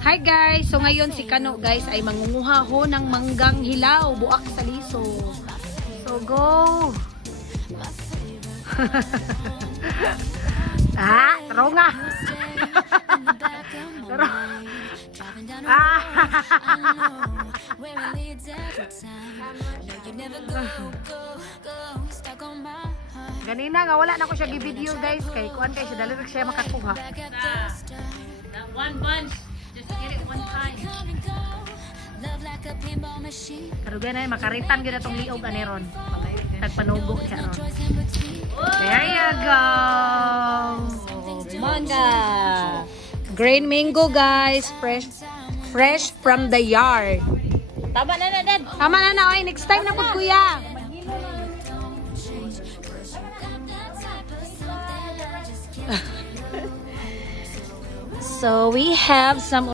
Hi guys! So ngayon si Kano guys ay mangunguha ho ng manggang hilaw, buak sa liso. So go! Taro nga! Taro! Ganina nga wala na ko siya gi-video guys kay kuan kay siya dali siya makakuha. That one bunch, just get it one time. Karugan na makaritan gyud atong liog ani ron. Tagpanugo siya ron. There you go. Manga. Green mango guys, fresh from the yard. Tama na na, Dad. Tama na na oy, next time na pud kuya. So we have some